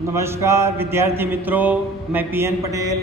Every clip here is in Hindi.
नमस्कार विद्यार्थी मित्रों, मैं पीएन पटेल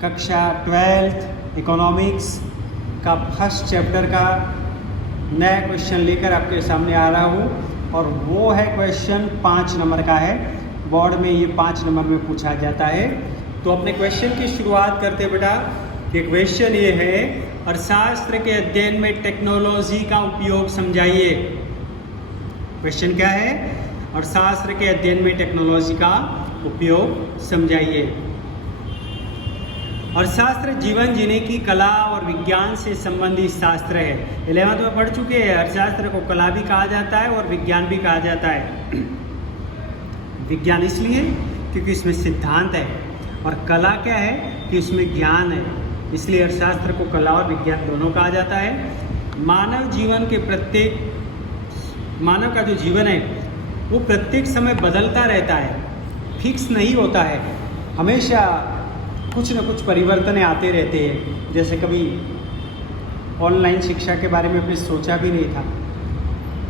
कक्षा 12th इकोनॉमिक्स का फर्स्ट चैप्टर का नया क्वेश्चन लेकर आपके सामने आ रहा हूँ और वो है क्वेश्चन 5 नंबर का है। बोर्ड में ये 5 नंबर में पूछा जाता है। तो अपने क्वेश्चन की शुरुआत करते बेटा कि क्वेश्चन ये है, अर्थशास्त्र के अध्ययन में टेक्नोलॉजी का उपयोग समझाइए। क्वेश्चन क्या है? अर्थशास्त्र के अध्ययन में टेक्नोलॉजी का उपयोग समझाइए। अर्थशास्त्र जीवन जीने की कला और विज्ञान से संबंधित शास्त्र है। 11th में पढ़ चुके हैं। अर्थशास्त्र को कला भी कहा जाता है और विज्ञान भी कहा जाता है। विज्ञान इसलिए क्योंकि इसमें सिद्धांत है और कला क्या है कि उसमें ज्ञान है, इसलिए अर्थशास्त्र को कला और विज्ञान दोनों कहा जाता है। मानव का जो जीवन है वो प्रत्येक समय बदलता रहता है, फिक्स नहीं होता है। हमेशा कुछ न कुछ परिवर्तन आते रहते हैं। जैसे कभी ऑनलाइन शिक्षा के बारे में अपने सोचा भी नहीं था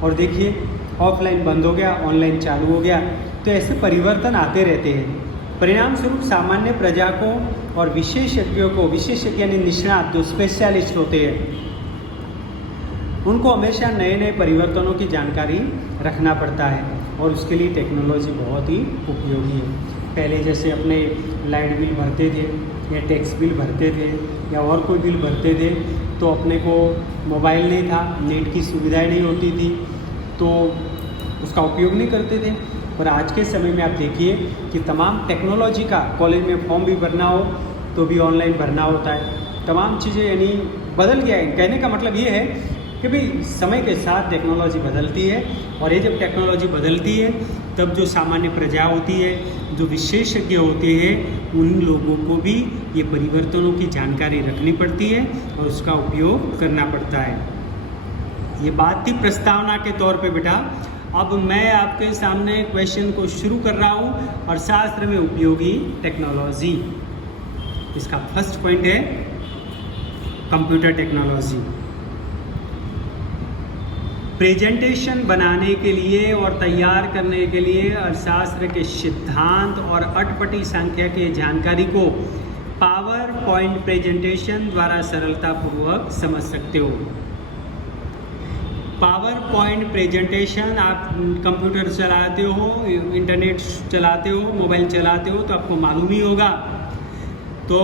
और देखिए ऑफलाइन बंद हो गया, ऑनलाइन चालू हो गया। तो ऐसे परिवर्तन आते रहते हैं। परिणाम स्वरूप सामान्य प्रजा को और विशेषज्ञों को, विशेषज्ञ यानी निष्णात जो स्पेशलिस्ट होते हैं, उनको हमेशा नए नए परिवर्तनों की जानकारी रखना पड़ता है और उसके लिए टेक्नोलॉजी बहुत ही उपयोगी है। पहले जैसे अपने लाइट बिल भरते थे या टैक्स बिल भरते थे या और कोई बिल भरते थे तो अपने को मोबाइल नहीं था, नेट की सुविधाएं नहीं होती थी, तो उसका उपयोग नहीं करते थे। और आज के समय में आप देखिए कि तमाम टेक्नोलॉजी का, कॉलेज में फॉर्म भी भरना हो तो भी ऑनलाइन भरना होता है। तमाम चीज़ें यानी बदल गया है। कहने का मतलब ये है कि भाई समय के साथ टेक्नोलॉजी बदलती है और ये जब टेक्नोलॉजी बदलती है तब जो सामान्य प्रजा होती है, जो विशेषज्ञ होते हैं, उन लोगों को भी ये परिवर्तनों की जानकारी रखनी पड़ती है और उसका उपयोग करना पड़ता है। ये बात थी प्रस्तावना के तौर पे बेटा। अब मैं आपके सामने क्वेश्चन को शुरू कर रहा हूँ। अर्थशास्त्र में उपयोगी टेक्नोलॉजी, इसका फर्स्ट पॉइंट है कंप्यूटर टेक्नोलॉजी। प्रेजेंटेशन बनाने के लिए और तैयार करने के लिए अर्थशास्त्र के सिद्धांत और अटपटी संख्या के जानकारी को पावर पॉइंट प्रेजेंटेशन द्वारा सरलतापूर्वक समझ सकते हो। पावर पॉइंट प्रेजेंटेशन, आप कंप्यूटर चलाते हो, इंटरनेट चलाते हो, मोबाइल चलाते हो तो आपको मालूम ही होगा। तो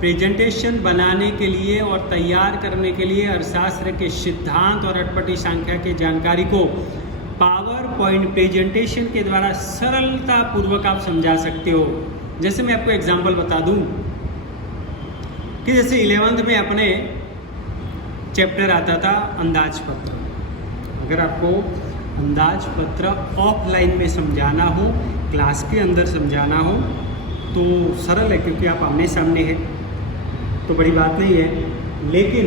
प्रेजेंटेशन बनाने के लिए और तैयार करने के लिए अर्थशास्त्र के सिद्धांत और अटपटी संख्या के जानकारी को पावर पॉइंट प्रेजेंटेशन के द्वारा सरलतापूर्वक आप समझा सकते हो। जैसे मैं आपको एग्जांपल बता दूं कि जैसे 11th में अपने चैप्टर आता था अंदाज पत्र। अगर आपको अंदाज पत्र ऑफलाइन में समझाना हो, क्लास के अंदर समझाना हो तो सरल है क्योंकि आप आमने सामने हैं, तो बड़ी बात नहीं है। लेकिन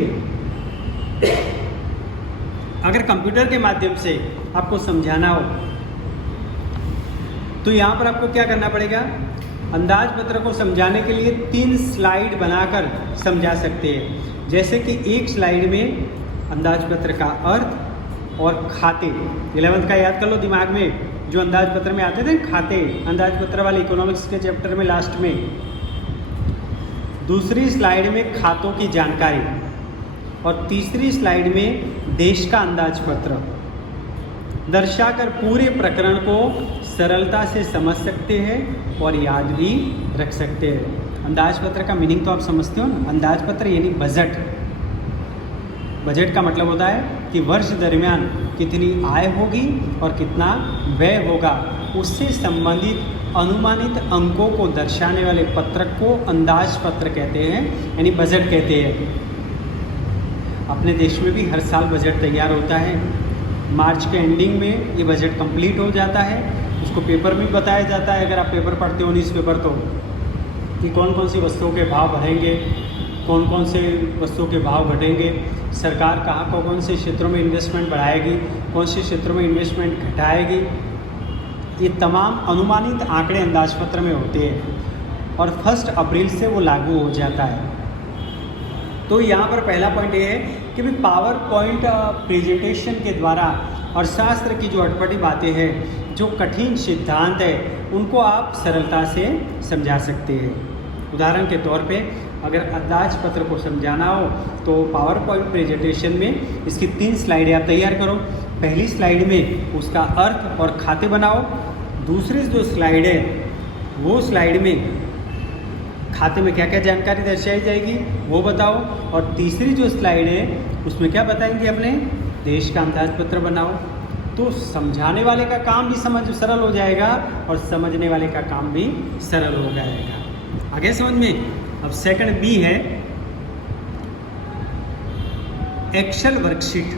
अगर कंप्यूटर के माध्यम से आपको समझाना हो तो यहाँ पर आपको क्या करना पड़ेगा? अंदाज पत्र को समझाने के लिए 3 स्लाइड बनाकर समझा सकते हैं। जैसे कि एक स्लाइड में अंदाज पत्र का अर्थ और खाते, 11th का याद कर लो दिमाग में, जो अंदाज पत्र में आते थे खाते, अंदाज पत्र वाले इकोनॉमिक्स के चैप्टर में लास्ट में। दूसरी स्लाइड में खातों की जानकारी और तीसरी स्लाइड में देश का अंदाज पत्र दर्शाकर पूरे प्रकरण को सरलता से समझ सकते हैं और याद भी रख सकते हैं। अंदाज पत्र का मीनिंग तो आप समझते हो ना? अंदाज पत्र यानी बजट। बजट का मतलब होता है कि वर्ष दरमियान कितनी आय होगी और कितना व्यय होगा, उससे संबंधित अनुमानित अंकों को दर्शाने वाले पत्रक को अंदाज पत्र कहते हैं, यानी बजट कहते हैं। अपने देश में भी हर साल बजट तैयार होता है। मार्च के एंडिंग में ये बजट कंप्लीट हो जाता है। उसको पेपर में बताया जाता है, अगर आप पेपर पढ़ते हो न्यूज़ पेपर, तो कि कौन कौन सी वस्तुओं के भाव बढ़ेंगे, कौन कौन से वस्तुओं के भाव घटेंगे, सरकार कहाँ कौन से क्षेत्रों में इन्वेस्टमेंट बढ़ाएगी, कौन से क्षेत्रों में इन्वेस्टमेंट घटाएगी। ये तमाम अनुमानित आंकड़े अंदाजपत्र में होते हैं और 1 अप्रैल से वो लागू हो जाता है। तो यहाँ पर पहला पॉइंट ये है कि भाई पावर पॉइंट प्रेजेंटेशन के द्वारा और शास्त्र की जो अटपटी बातें हैं, जो कठिन सिद्धांत है, उनको आप सरलता से समझा सकते हैं। उदाहरण के तौर पे अगर अंदाज पत्र को समझाना हो तो पावर पॉइंट प्रेजेंटेशन में इसकी 3 स्लाइडें आप तैयार करो। पहली स्लाइड में उसका अर्थ और खाते बनाओ, दूसरी जो स्लाइड है वो स्लाइड में खाते में क्या क्या जानकारी दर्शाई जाएगी वो बताओ, और तीसरी जो स्लाइड है उसमें क्या बताएंगे, अपने देश का अंदाज पत्र बनाओ। तो समझाने वाले का काम भी सरल हो जाएगा और समझने वाले का काम भी सरल हो जाएगा। आगे समझ में। अब सेकंड बी है एक्सेल वर्कशीट।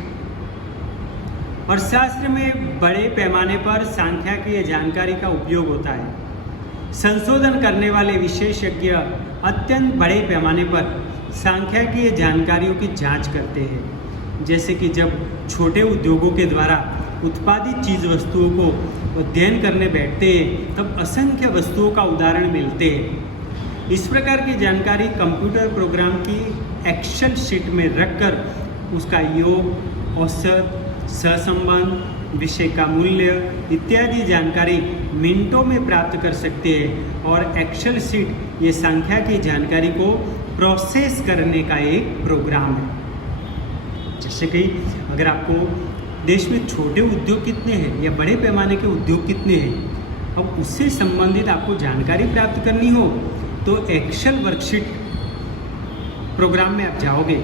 अर्थशास्त्र में बड़े पैमाने पर सांख्यिकीय जानकारी का उपयोग होता है। संशोधन करने वाले विशेषज्ञ अत्यंत बड़े पैमाने पर सांख्यिकीय जानकारियों की जांच करते हैं। जैसे कि जब छोटे उद्योगों के द्वारा उत्पादित चीज वस्तुओं को अध्ययन करने बैठते हैं तब असंख्य वस्तुओं का उदाहरण मिलते हैं। इस प्रकार की जानकारी कंप्यूटर प्रोग्राम की एक्सेल शीट में रखकर उसका योग, औसत, सहसंबंध, विषय का मूल्य इत्यादि जानकारी मिनटों में प्राप्त कर सकते हैं। और एक्सेल शीट ये संख्या की जानकारी को प्रोसेस करने का एक प्रोग्राम है। जैसे कि अगर आपको देश में छोटे उद्योग कितने हैं या बड़े पैमाने के उद्योग कितने हैं, अब उससे संबंधित आपको जानकारी प्राप्त करनी हो तो एक्सेल वर्कशीट प्रोग्राम में आप जाओगे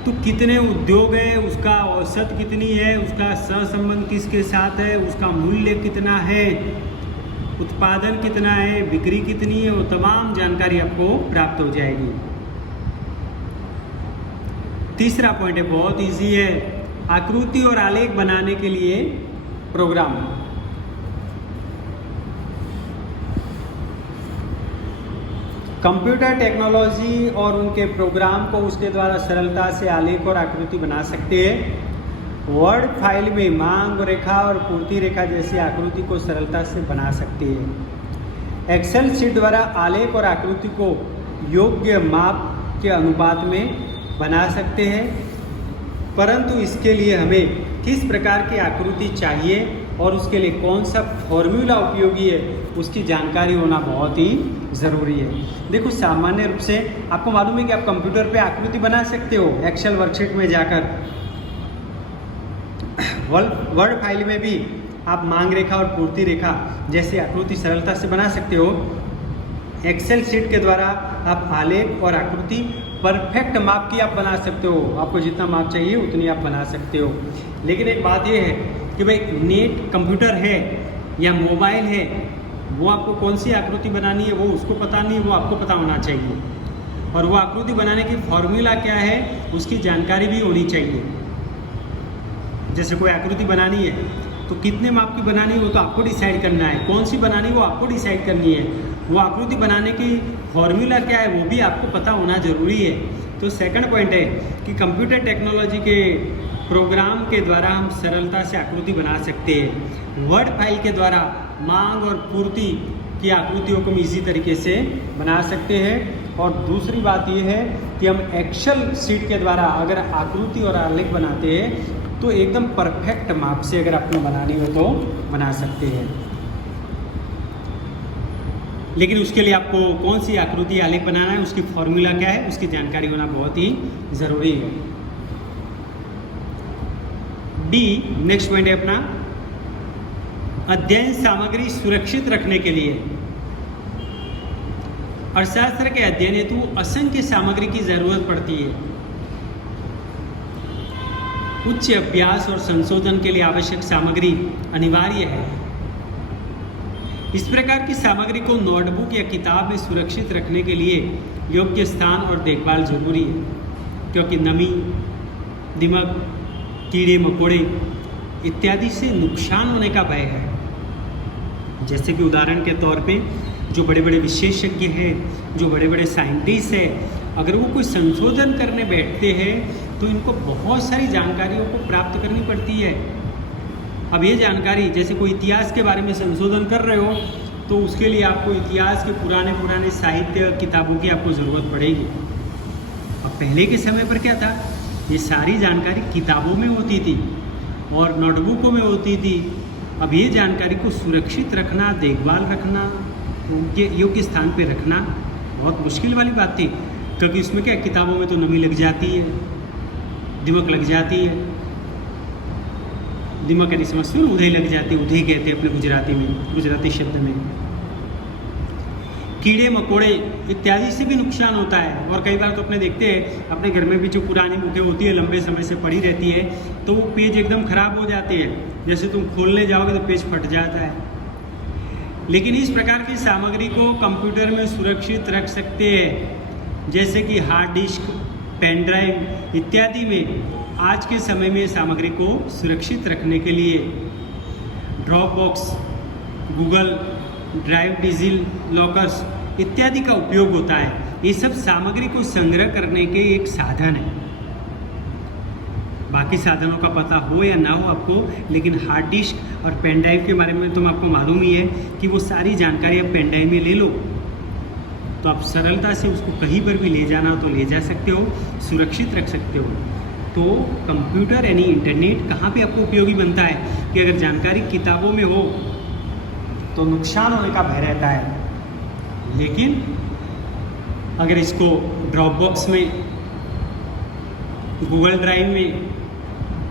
तो कितने उद्योग है, उसका औसत कितनी है, उसका सहसंबंध किसके साथ है, उसका मूल्य कितना है, उत्पादन कितना है, बिक्री कितनी है, वो तमाम जानकारी आपको प्राप्त हो जाएगी। तीसरा पॉइंट है, बहुत इजी है, आकृति और आलेख बनाने के लिए प्रोग्राम। कंप्यूटर टेक्नोलॉजी और उनके प्रोग्राम को उसके द्वारा सरलता से आलेख और आकृति बना सकते हैं। वर्ड फाइल में मांग रेखा और पूर्ति रेखा जैसी आकृति को सरलता से बना सकते हैं। एक्सेल शीट द्वारा आलेख और आकृति को योग्य माप के अनुपात में बना सकते हैं, परंतु इसके लिए हमें किस प्रकार की आकृति चाहिए और उसके लिए कौन सा फॉर्मूला उपयोगी है उसकी जानकारी होना बहुत ही ज़रूरी है। देखो, सामान्य रूप से आपको मालूम है कि आप कंप्यूटर पे आकृति बना सकते हो एक्सेल वर्कशीट में जाकर। वर्ड फाइल में भी आप मांग रेखा और पूर्ति रेखा जैसी आकृति सरलता से बना सकते हो। एक्सेल शीट के द्वारा आप आलेख और आकृति परफेक्ट माप की आप बना सकते हो। आपको जितना माप चाहिए उतनी आप बना सकते हो। लेकिन एक बात यह है कि भाई नेट कंप्यूटर है या मोबाइल है, वो आपको कौन सी आकृति बनानी है वो उसको पता नहीं, वो आपको पता होना चाहिए। और वो आकृति बनाने की फॉर्मूला क्या है उसकी जानकारी भी होनी चाहिए। जैसे कोई आकृति बनानी है तो कितने माप की बनानी है वो तो आपको डिसाइड करना है, कौन सी बनानी है वो आपको डिसाइड करनी है। वो आकृति बनाने की फॉर्मूला क्या है वो भी आपको पता होना ज़रूरी है। तो सेकंड पॉइंट है कि कंप्यूटर टेक्नोलॉजी के प्रोग्राम के द्वारा हम सरलता से आकृति बना सकते हैं। वर्ड फाइल के द्वारा मांग और पूर्ति की आकृतियों को हम इसी तरीके से बना सकते हैं। और दूसरी बात यह है कि हम एक्सेल शीट के द्वारा अगर आकृति और आलेख बनाते हैं तो एकदम परफेक्ट माप से अगर आपको बनानी हो तो बना सकते हैं। लेकिन उसके लिए आपको कौन सी आकृति आलेख बनाना है, उसकी फॉर्मूला क्या है, उसकी जानकारी होना बहुत ही ज़रूरी है। डी नेक्स्ट पॉइंट है अपना, अध्ययन सामग्री सुरक्षित रखने के लिए। अर्थशास्त्र के अध्ययन हेतु असंख्य सामग्री की जरूरत पड़ती है। उच्च अभ्यास और संशोधन के लिए आवश्यक सामग्री अनिवार्य है। इस प्रकार की सामग्री को नोटबुक या किताब में सुरक्षित रखने के लिए योग्य स्थान और देखभाल जरूरी है, क्योंकि नमी, दीमक, कीड़े मकोड़े इत्यादि से नुकसान होने का भय है। जैसे कि उदाहरण के तौर पे जो बड़े बड़े विशेषज्ञ हैं, जो बड़े बड़े साइंटिस्ट हैं, अगर वो कोई संशोधन करने बैठते हैं तो इनको बहुत सारी जानकारियों को प्राप्त करनी पड़ती है। अब ये जानकारी, जैसे कोई इतिहास के बारे में संशोधन कर रहे हो तो उसके लिए आपको इतिहास के पुराने साहित्य किताबों की आपको ज़रूरत पड़ेगी। अब पहले के समय पर क्या था, ये सारी जानकारी किताबों में होती थी और नोटबुकों में होती थी। अब ये जानकारी को सुरक्षित रखना, देखभाल रखना, उनके योग्य स्थान पे रखना बहुत मुश्किल वाली बात थी, क्योंकि इसमें क्या किताबों में तो नमी लग जाती है, दिमक लग जाती है। दिमक यानी समझते हो, उधई लग जाती है, उधई कहते हैं अपने गुजराती में, गुजराती शब्द में। कीड़े मकोड़े इत्यादि से भी नुकसान होता है। और कई बार तो अपने देखते हैं अपने घर में भी जो पुरानी बुकें होती है, लंबे समय से पड़ी रहती है, तो वो पेज एकदम ख़राब हो जाते हैं। जैसे तुम खोलने जाओगे तो पेज फट जाता है। लेकिन इस प्रकार की सामग्री को कंप्यूटर में सुरक्षित रख सकते हैं, जैसे कि हार्ड डिस्क, पेन ड्राइव इत्यादि में। आज के समय में सामग्री को सुरक्षित रखने के लिए ड्रॉप बॉक्स, गूगल ड्राइव, डिजी लॉकर्स इत्यादि का उपयोग होता है। ये सब सामग्री को संग्रह करने के एक साधन है। बाकी साधनों का पता हो या ना हो आपको, लेकिन हार्ड डिस्क और पेन ड्राइव के बारे में तो आपको मालूम ही है कि वो सारी जानकारी आप पेन ड्राइव में ले लो तो आप सरलता से उसको कहीं पर भी ले जाना हो तो ले जा सकते हो, सुरक्षित रख सकते हो। तो कंप्यूटर यानी इंटरनेट कहाँ पे आपको उपयोगी बनता है कि अगर जानकारी किताबों में हो तो नुकसान होने का भय रहता है, लेकिन अगर इसको ड्रॉप बॉक्स में, गूगल ड्राइव में,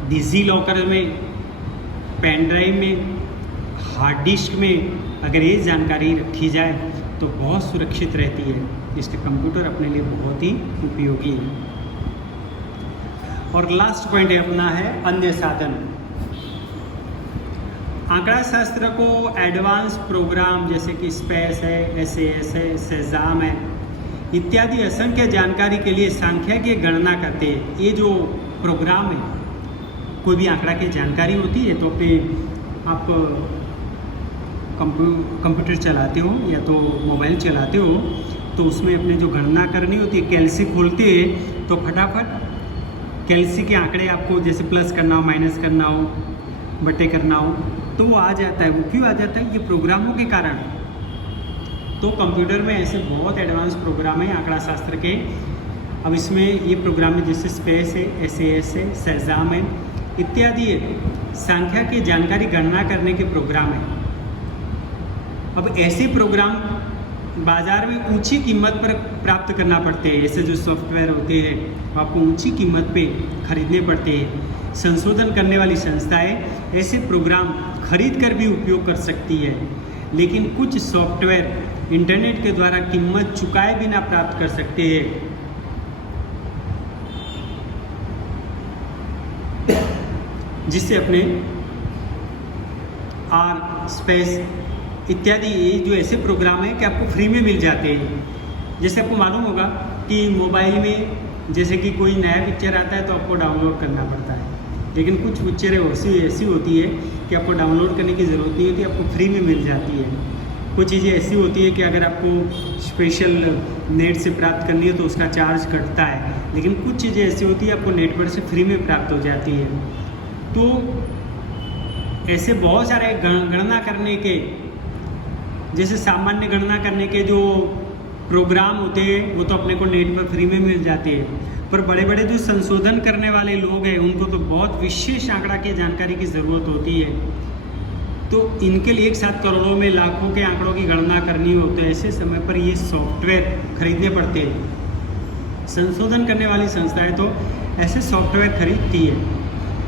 डिजी लॉकर में, पेन ड्राइव में, हार्ड डिस्क में अगर ये जानकारी रखी जाए तो बहुत सुरक्षित रहती है। इसलिए कंप्यूटर अपने लिए बहुत ही उपयोगी है। और लास्ट पॉइंट है अपना है अन्य साधन। आंकड़ा शास्त्र को एडवांस प्रोग्राम जैसे कि स्पेस है, SAS है, सेजाम है इत्यादि असंख्य जानकारी के लिए सांख्यिकीय गणना करते हैं। ये जो प्रोग्राम है, कोई भी आंकड़ा की जानकारी होती है तो अपने आप कंप्यूटर चलाते हो या तो मोबाइल चलाते हो तो उसमें अपने जो गणना करनी होती है, कैलसी खोलते हैं तो फटाफट कैलसी के आंकड़े आपको जैसे प्लस करना हो, माइनस करना हो, बटे करना हो तो वो आ जाता है। वो क्यों आ जाता है? ये प्रोग्रामों के कारण। तो कंप्यूटर में ऐसे बहुत एडवांस प्रोग्राम है आंकड़ा शास्त्र के। अब इसमें ये प्रोग्राम है जैसे स्पेस है, SAS है, सेजाम है इत्यादि है, संख्या की जानकारी गणना करने के प्रोग्राम है। अब ऐसे प्रोग्राम बाज़ार में ऊंची कीमत पर प्राप्त करना पड़ते हैं। ऐसे जो सॉफ्टवेयर होते हैं आपको ऊंची कीमत पे खरीदने पड़ते हैं। संशोधन करने वाली संस्थाएं ऐसे प्रोग्राम खरीद कर भी उपयोग कर सकती है, लेकिन कुछ सॉफ्टवेयर इंटरनेट के द्वारा कीमत चुकाए बिना प्राप्त कर सकते हैं। जिससे अपने स्पेस इत्यादि ये जो ऐसे प्रोग्राम हैं कि आपको फ्री में मिल जाते हैं। जैसे आपको मालूम होगा कि मोबाइल में जैसे कि कोई नया पिक्चर आता है तो आपको डाउनलोड करना पड़ता है, लेकिन कुछ पिक्चरें ऐसी होती है कि आपको डाउनलोड करने की ज़रूरत नहीं होती, आपको फ्री में मिल जाती है। कुछ चीज़ें ऐसी होती है कि अगर आपको स्पेशल नेट से प्राप्त करनी है तो उसका चार्ज कटता है, लेकिन कुछ चीज़ें ऐसी होती है आपको नेट पर से फ्री में प्राप्त हो जाती है। तो ऐसे बहुत सारे गणना करने के, जैसे सामान्य गणना करने के जो प्रोग्राम होते हैं वो तो अपने को नेट पर फ्री में मिल जाते हैं, पर बड़े बड़े जो संशोधन करने वाले लोग हैं उनको तो बहुत विशेष आंकड़ा की जानकारी की ज़रूरत होती है। तो इनके लिए एक साथ करोड़ों में लाखों के आंकड़ों की गणना करनी हो तो ऐसे समय पर ये सॉफ्टवेयर खरीदने पड़ते हैं। संशोधन करने वाली संस्थाएं तो ऐसे सॉफ्टवेयर खरीदती है,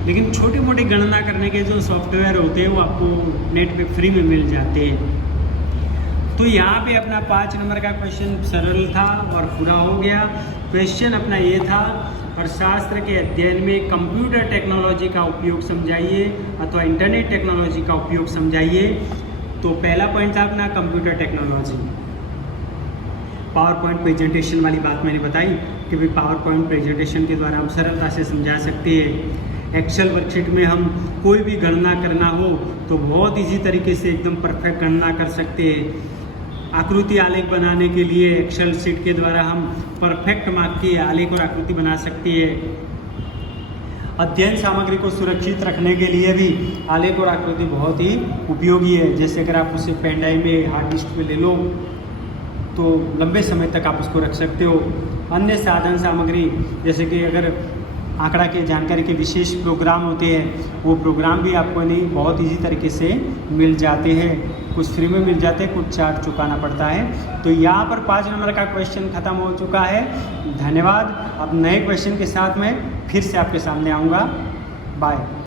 लेकिन छोटे मोटे गणना करने के जो सॉफ्टवेयर होते हैं वो आपको नेट पे फ्री में मिल जाते हैं। तो यहाँ पे अपना 5 नंबर का क्वेश्चन सरल था और पूरा हो गया। क्वेश्चन अपना ये था, अर्थशास्त्र के अध्ययन में कंप्यूटर टेक्नोलॉजी का उपयोग समझाइए अथवा इंटरनेट टेक्नोलॉजी का उपयोग समझाइए। तो पहला पॉइंट था अपना computer technology. Power point presentation वाली बात मैंने बताई कि भाई पावर पॉइंट प्रेजेंटेशन के द्वारा हम सरलता से समझा सकते हैं। एक्सेल वर्कशीट में हम कोई भी गणना करना हो तो बहुत इजी तरीके से एकदम परफेक्ट गणना कर सकते हैं। आकृति आलेख बनाने के लिए एक्सेल शीट के द्वारा हम परफेक्ट मार्क के आलेख और आकृति बना सकते हैं। अध्ययन सामग्री को सुरक्षित रखने के लिए भी आलेख और आकृति बहुत ही उपयोगी है। जैसे अगर आप उसे पेन ड्राइव में, हार्ड डिस्क पे ले लो तो लंबे समय तक आप उसको रख सकते हो। अन्य साधन सामग्री जैसे कि अगर आंकड़ा के जानकारी के विशेष प्रोग्राम होते हैं, वो प्रोग्राम भी आपको नहीं बहुत ईजी तरीके से मिल जाते हैं। कुछ फ्री में मिल जाते हैं, कुछ चार्ज चुकाना पड़ता है। तो यहाँ पर 5 नंबर का क्वेश्चन ख़त्म हो चुका है। धन्यवाद। अब नए क्वेश्चन के साथ मैं फिर से आपके सामने आऊँगा। बाय।